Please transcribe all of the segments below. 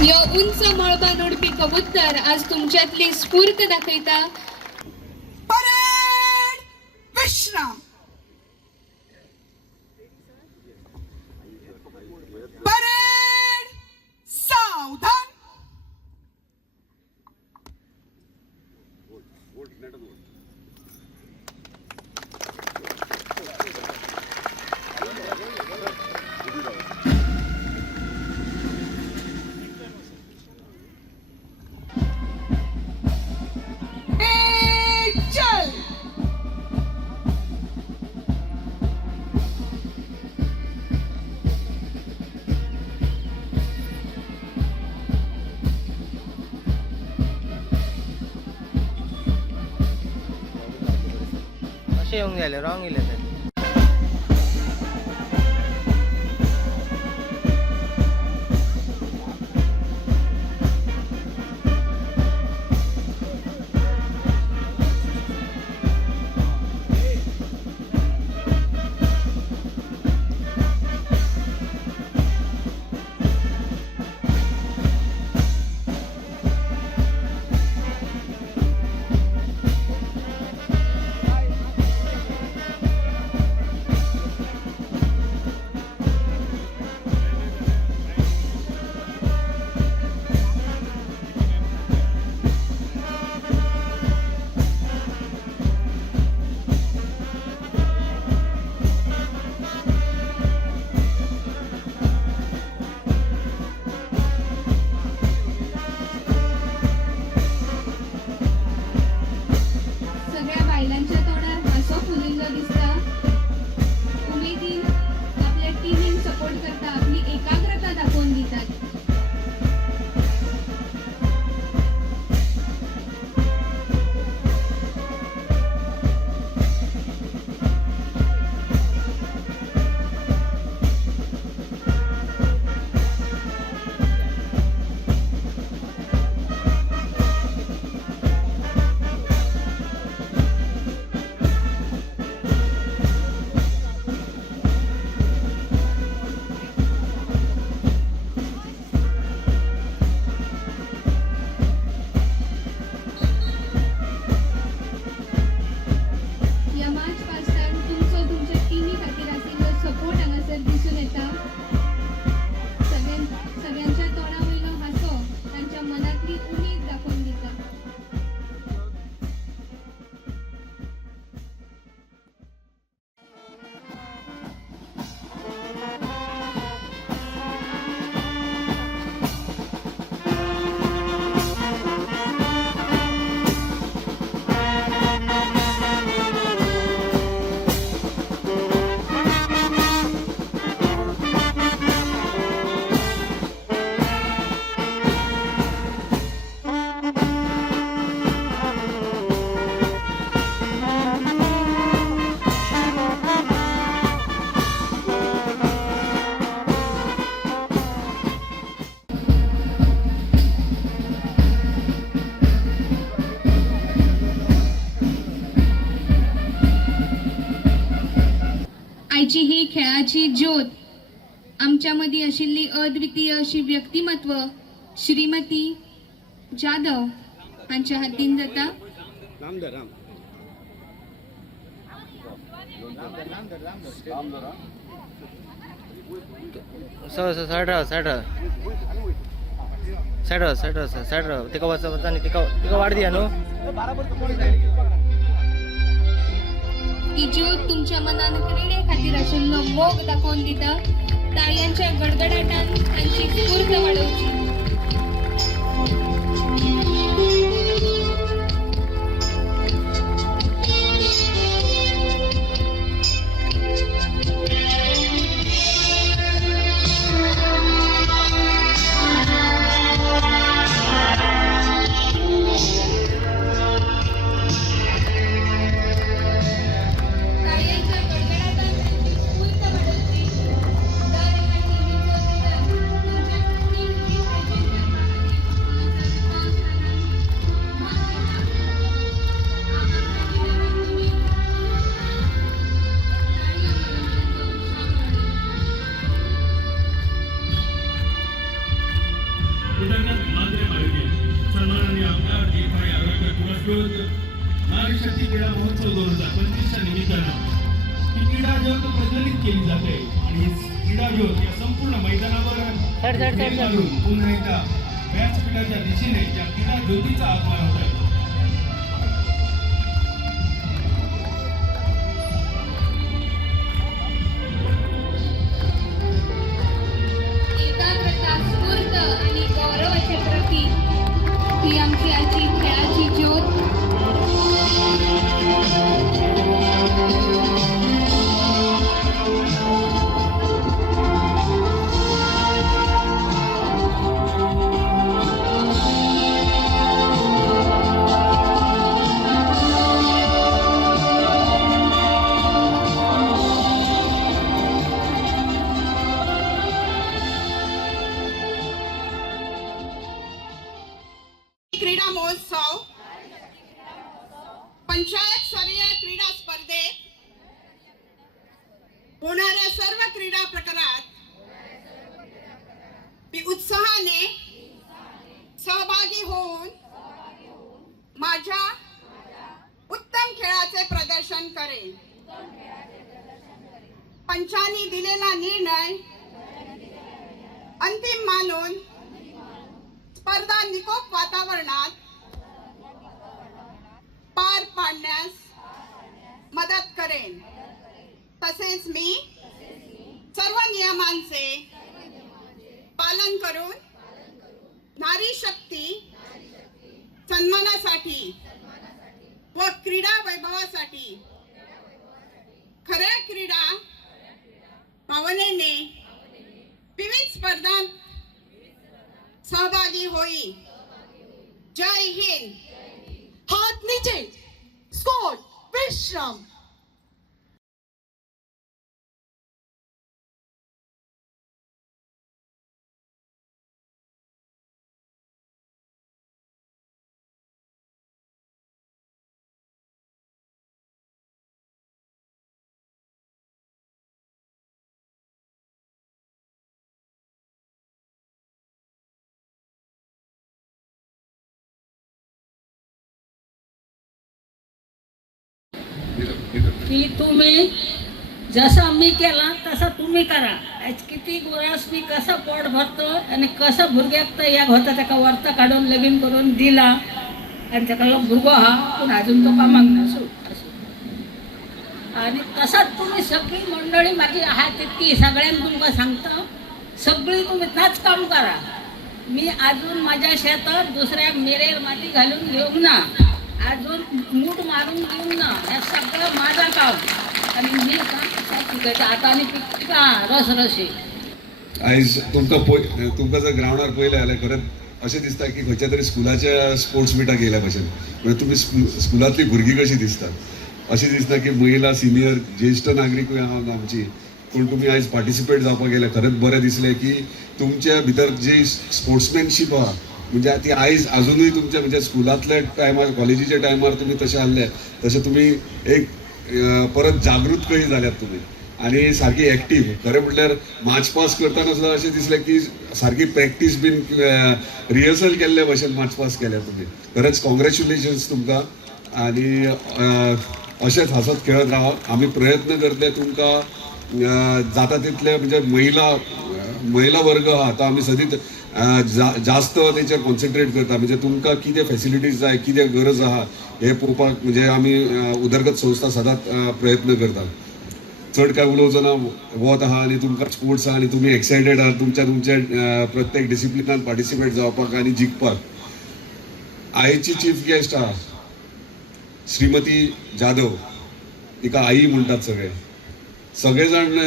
यो उंच मळबान उडपी कबूतर आज तुमच्यातली स्फूर्त दाखयता. परेड विश्राम. परेड सावधान. चल. असे येऊन गेले रॉंग गेले ते. सगळ्या बायलांच्या तोंडार हासो फुलिल्लो दिसता. उमेदीन आपल्या टिमीक सपोर्ट करता, आपली एकाग्रता दाखवून दितात. या मार्च पासतान तुमचो तुमच्या टिमी खातीर आशिल्लो सपोर्ट हांगासर दिसून येता. सगळ्यांच्या तोंडा वयलो हासो तांच्या मनातली उमेद दाखवून दिता. आयची ही खेळाची ज्योत आमच्या मदी आशिल्ली अद्वितीय अशी व्यक्तिमत्व श्रीमती जाधव हांच्या हातीन जाता. साईड तिका वचता आणि तिका वाढ दिया न्हू. ती ज्योत तुमच्या मनान क्रीडे खातीर आशिल्लो मोग दाखवून दिता. ताळयांच्या गडगडाटान तांची स्फूर्त वाडोवची. ताळयांच्या गडगडाटान तांची स्फूर्त वाडोवची. दर एका टीव्हीचो विनर तुमच्या टीम केली जाते आणि क्रीडा ज्योत या संपूर्ण मैदानावर फेरी मारून पुन्हा एकदा व्यासपीठाच्या दिशेने या क्रीडा ज्योतीचा आगमन होत आहे. एकाग्रता, स्फूर्त आणि गौरवाचे प्रतीक ही आमची आजची खेळाची ज्योत. क्रीडा महोत्सव पंचायत स्तरीय क्रीडा स्पर्धेत होणाऱ्या सर्व क्रीडा प्रकारात मी उत्साहाने सहभागी होऊन माझ्या उत्तम खेळाचे प्रदर्शन करेन. पंचांनी दिलेला निर्णय अंतिम मानून स्पर्धा निकोप वातावरणात पार पाडण्यास मदत करेन. तसेच मी सर्व नियमांचे पालन करून नारी शक्ती सन्मानासाठी व क्रीडा वैभवासाठी खऱ्या क्रीडा भावनेने विविध स्पर्धांत सहभागी होई. जय हिंद. हाथ नीचे. स्कोर विश्राम. की तुम्ही जसं मी केला तसं तुम्ही करा. आज किती गुरास मी कसं पोट भरतो आणि कसं भुरग्याक तयार होता त्याका वर्त काढून लगीन करून दिला आणि त्याका भुरगो हा पण अजून तो कामाक नसू आणि तसाच तुम्ही सगळी मंडळी माझी आहात तितकी सगळ्यांना तुमका सांगतो. सगळी तुम्ही ताच काम करा. मी अजून माझ्या शेतात दुसऱ्या मिरेर माती घालून घेऊ ना, अजून मूठ मारून घेऊ ना. हे सगळं माझं काम आणि मी काम पिकायचं आता आणि पिका रसरशी. आयज तुमकां जर ग्राउंडार पयलें जाल्यार खरेंच अशें दिसता की खंयच्या तरी स्कुलाच्या स्पोर्ट्स मिटाक गेल्या भशेन. म्हणजे तुमी स्कुलांतली भुरगीं कशीं दिसतात अशें दिसता की महिला सिनियर ज्येश्ठ नागरिकूय आहा आमची. पूण तुमी आयज पार्टिसिपेट जावपाक गेले खरेंच बरें दिसलें की तुमच्या भितर जी स्पोर्ट्समॅनशीप आहा म्हणजे ती आयज अजूनय तुमच्या म्हणजे स्कुलांतल्या टायमार कॉलेजीच्या टायमार तुमी तशें आसले तशें तुमी एक परत जागृत कशी जाल्यात तुमी आणि सारकी एक्टीव. खरें म्हटल्यार मार्च पास करतना सुद्दां अशें दिसलें की सारकी प्रॅक्टीस बीन रिहर्सल केल्ले भशेन मार्च पास केल्या तुमी. खरेंच कॉंग्रॅच्युलेशन्स तुमकां आणि अशेंच हसत खेळत रावा. आमी प्रयत्न करतले तुमकां जाता तितले म्हणजे महिला वर्ग आहा तो आमी सदींच जास्त तेचेर कॉन्सन्ट्रेट करता. म्हणजे तुमकां कितें फॅसिलिटीज जाय कितें गरज आहा हे पळोवपाक म्हणजे आमी उदरगत संस्था सदांच प्रयत्न करता. चड काय उलोवचो ना वत आहा आनी तुमकां स्पोर्ट्स आहा आनी तुमी एक्सायटेड आहात तुमच्या प्रत्येक डिसिप्लिनान पार्टिसिपेट जावपाक आनी जिखपाक. आयची चीफ गेस्ट आहा श्रीमती जाधव, तिका आई म्हणटात सगळे जाण.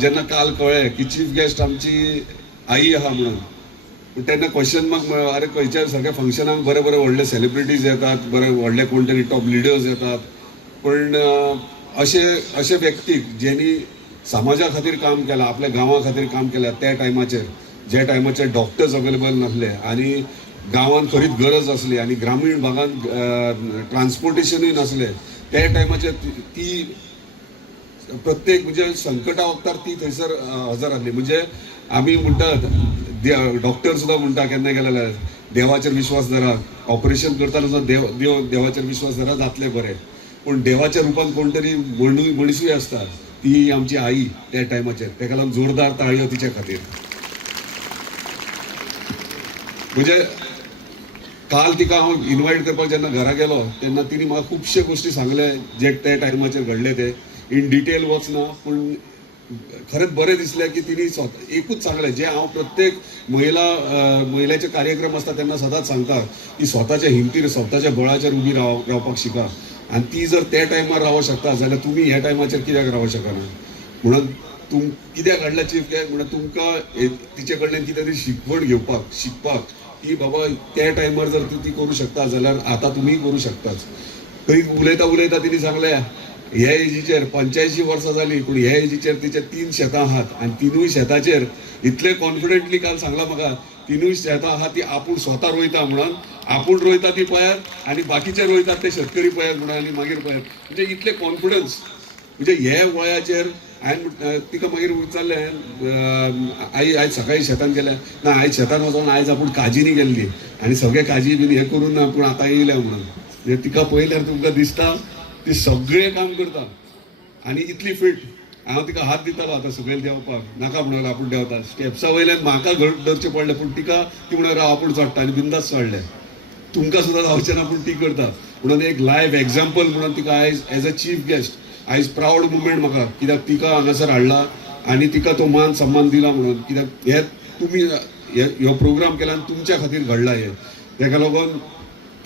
जेन्ना काल कळ्ळें की चीफ गेस्ट आमची आई आहा म्हणून तेन्ना क्वेश्चन मार्क. अरे खंयच्या सगळ्या फंक्शनाक बरे बरे व्हडले सेलिब्रिटीज येतात, बरे व्हडले कोण तरी टॉप लिडर्स येतात, पण अशे व्यक्तीक जेणी समाजा खातीर काम केलां, आपल्या गांवा खातीर काम केलां त्या टायमाचेर जे टायमाचेर डॉक्टर्स अवेलेबल नासले आनी गांवांत खरीच गरज आसली आनी ग्रामीण भागांत ट्रान्सपोर्टेशनूय नासलें त्या टायमाचेर ती प्रत्येक म्हणजे संकटा वक्तार ती थंयसर हजर आसली. म्हणजे आमी म्हणटात डॉक्टर सुद्दां म्हणटा केन्ना गेल्यार देवाचेर विश्वास धरा. ऑपरेशन करतना सुद्दां देवाचेर विश्वास धरा जातलें बरें. पूण देवाच्या रुपान कोण तरी मणिसूय आसता ती आमची आई त्या टायमाचेर, तेका लागून जोरदार ताळयो तिच्या खातीर. म्हणजे काल तिका हांव इन्वायट करपाक जेन्ना घरा गेलो तेन्ना तिणी म्हाका खुबशे गोश्टी सांगले जे त्या टायमाचेर घडले ते. इन डिटेल वचना, पूण खरेंच बरें दिसलें की तिणी एकूच सांगलें जे हांव प्रत्येक महिलेचे कार्यक्रम आसता तेन्ना सदांच सांगता की स्वताच्या हिमतीर स्वताच्या बळाचेर उबी रावपाक शिका. आनी ती जर त्या टायमार रावूंक शकता जाल्यार तुमी ह्या टायमाचेर कित्याक रावूंक शकना. म्हणून कित्याक घडला चीफ गेस्ट म्हणून तुमकां तिचे कडल्यान कितें तरी शिकवण घेवपाक शिकपाक की बाबा त्या टायमार जर ती करूं शकता जाल्यार आतां तुमी करूं शकताच. खंय उलयता तिणी सांगलें ह्या एजीचेर 85 वर्सां जालीं पूण ह्या एजीचेर तिचे 3 शेतां आहात आनी 3 शेताचेर इतले कॉन्फिडेंटली काल सांगला म्हाका 3 शेतां आहात ती आपूण स्वता रोयता म्हणून. आपूण रोयता ती पळयात आनी बाकीचे रोयतात ते शेतकरी पळयात म्हणून आनी मागीर पळयात. म्हणजे इतले कॉन्फिडन्स म्हणजे हे वयाचेर. हांवें तिका मागीर विचारलें आई आयज सकाळीं शेतान गेलें ना आयज शेतान वचोन आयज आपूण काजीनी गेल्ली आनी सगळे काजी बीन हें करून ना पूण आतां येयल्या म्हणून. म्हणजे तिका पळयल्यार तुमकां दिसता ती सगळें काम करता आनी इतली फिट. हांव तिका हात दितालो आतां सकयल देंवपाक नाका म्हणून आपूण देंवता. स्टेप्सा वयल्यान म्हाका घट धरचें पडलें पूण तिका ती म्हणून राव आपूण चडटा आनी बिंदास चडलें. तुमकां सुद्दां जावचें ना पूण ती करता म्हणून एक लायव्ह एग्जाम्पल म्हणून तिका आयज एज अ चीफ गेस्ट आयज प्रावड मुवमेंट म्हाका कित्याक तिका हांगासर हाडला आनी तिका तो मान सन्मान दिला म्हणून. कित्याक हे तुमी ह्यो प्रोग्राम केला आनी तुमच्या खातीर घडला हे. ताका लागून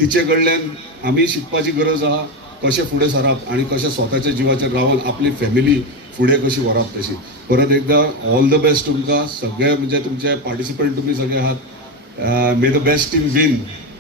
तिचे कडल्यान आमी शिकपाची गरज आहा कशें फुडें सरप आनी कशें स्वताच्या जिवाचेर रावन आपली फॅमिली फुडें कशी व्हरप तशी. परत एकदां ऑल द बेस्ट तुमकां सगळे म्हणजे तुमचे पार्टिसिपंट तुमी सगळे आहात. May the best team win.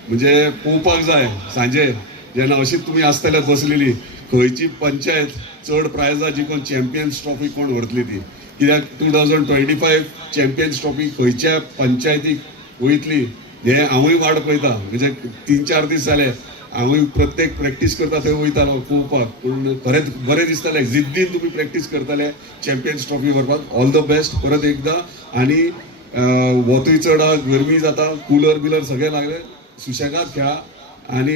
म्हणजे पळोवपाक जाय सांजे जेन्ना अशीच तुमी आसतल्यात बसलेली खंयची पंचायत चड प्रायजां जिखून चॅम्पियन्स ट्रॉफी कोण व्हरतली ती. कित्याक 2025 चॅम्पियन्स ट्रॉफी खंयच्या पंचायतीक वयतली हे हांवूय वाट पळयता. म्हणजे 3-4 दीस जाले हांवूय प्रत्येक प्रॅक्टीस करता थंय वयतालो पळोवपाक. पूण खरेंच बरें दिसतालें जिद्दीन तुमी प्रॅक्टीस करताले चॅम्पियन्स ट्रॉफी व्हरपाक. ऑल द बेस्ट परत एकदां. आनी वतूय चड गरमी जाता कुलर बिलर सगळें लागले सुशेगाद खेळा आनी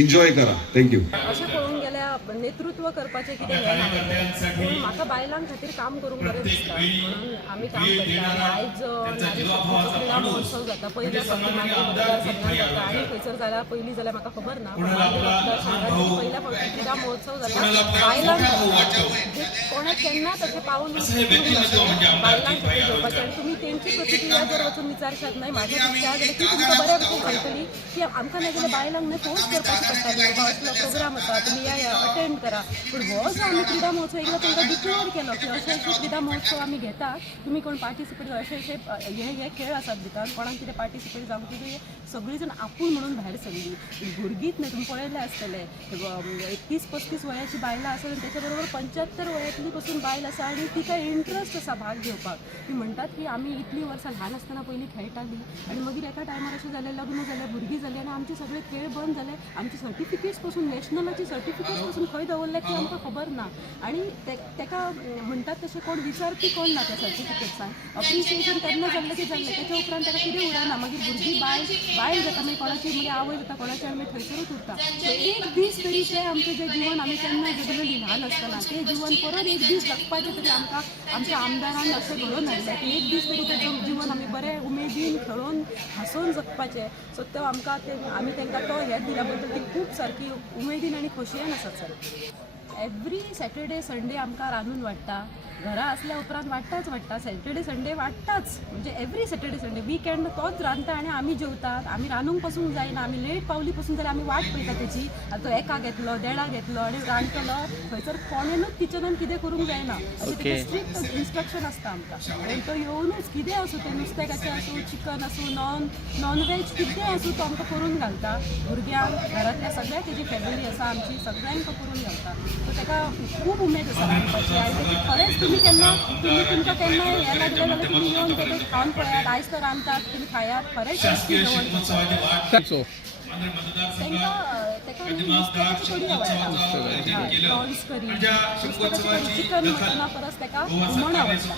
एन्जॉय करा. थँक्यू. अशें पळोवंक गेल्यार नेतृत्व करपाचें कितें हें ना पूण म्हाका बायलां खातीर काम करूंक बरें दिसता म्हणून आमी काम करता. आयज नारी शक्तीचो क्रिडा महोत्सव जाता पयल्या फावटी मागीर मतदारसंघात जाता आनी खंयसर जाल्यार पयलीं जाल्यार म्हाका खबर ना पूण मागीर मतदारसंघात पयल्या फावटी क्रिडा महोत्सव जाता बायलां खातीर. कोणें केन्नाच अशें पावल बायलां खातीर घेवपाचें आनी तुमी तेंची प्रतिक्रिया जर वचून विचारशात न्हय म्हाज्या दृश्ट्या जाल्यार ती तुमकां बऱ्या भशेन सांगतली की आमकां नाजाल्यार बायलांक न्हय फोर्स करपाची पडटाली बाबा असलो प्रोग्राम आसा तुमी या अटेंड करा. पूण हो जो आमी क्रिडा महोत्सव एकदां तांकां डिक्लेअर केलो की अशे क्रिडा महोत्सव आमी घेता तुमी कोण पार्टिसिपेट अशे हे खेळ आसात भितर कोणाक कितें पार्टिसिपेट जावंक कितें सगळीं जाण आपूण म्हणून भायर सरली. भुरगींच न्हय तुमी पळयल्लें आसतलें 30-35 वयाची बायलां आसात आनी तेच्या बरोबर 75 वयातली पसून बायल आसा आनी तिका इंट्रस्ट आसा भाग घेवपाक. ती म्हणटात की आमी इतलीं वर्सां ल्हान आसतना पयलीं खेळटालीं आनी मागीर एका टायमार अशें जालें लग्न जालें भुरगीं जालीं आनी आमचे सगळे खेळ बंद जाले. आमचे सर्टिफिकेट्स पसून नॅशनलाची सर्टिफिकेट्स पसून खंय दवरले ती आमकां खबर ना आनी तेका म्हणटात तशें कोण विचारपी कोण ना त्या सर्टिफिकेट्सान. अप्रिसिएशन तेन्ना जाल्लें की जाल्लें तेच्या उपरांत ताका कितें उरना. मागीर भुरगीं बायल जाता मागीर कोणाची मागीर आवय जाता कोणाची आनी मागीर थंयसरूच उरता. सो एक दीस तरी तें आमचें जें जिवन आमी केन्ना जगलेलीं ल्हान आसतना तें जिवन परत एक दीस जगपाचें तरी आमकां आमच्या आमदारान अशें घडोवन हाडलें की एक दीस तरी तें जिवन आमी बरें उमेदीन खेळोन हांसोन जगपाचें. सो तो आमकां आमी तांकां तो हें दिल्या बद्दल ती खूब सारकी उमेदीन आनी खोशयेन आसात सर. एवरी सॅटर्डे संडे आमकां रांदून वाडटा घरा असल्या उपरांत वाडटाच सॅटर्डे संडे वाडटाच म्हणजे एवरी सॅटर्डे संडे विकेंड तोच रांदता आनी आमी जेवतात. आमी रांदूंक पासून जायना आमी लेट पावली पासून जाल्यार आमी वाट पळयता तेची. आतां तो एका घेतलो देडा घेतलो आनी रांदतलो थंयसर कोणेनूच किचनान कितें करूंक जायना अशें स्ट्रिक्ट इन्स्ट्रक्शन आसता आमकां. आनी तो येवनूच कितें आसूं तें नुस्त्याचें आसूं चिकन आसूं नॉन वेज कितें आसूं तो आमकां करून घालता. भुरग्यांक घरांतल्या सगळ्या तेजी फॅमिली आसा आमची सगळ्यांक तो करून घालता. सो ताका खूब उमेद आसा रांदपाची आनी तेची खरेंच तुमकां केन्ना हें लागलें जाल्यार तुमी येवन तें खावन पळयात. आयज तो रांदतात तुमी खायात खरेंच टेस्टी जेवण. ताका नुस्त्याची कडी आवडटा प्रॉन्स करी नुस्त्याची कडी चिकन मटना परस ताका हुमण आवडटा.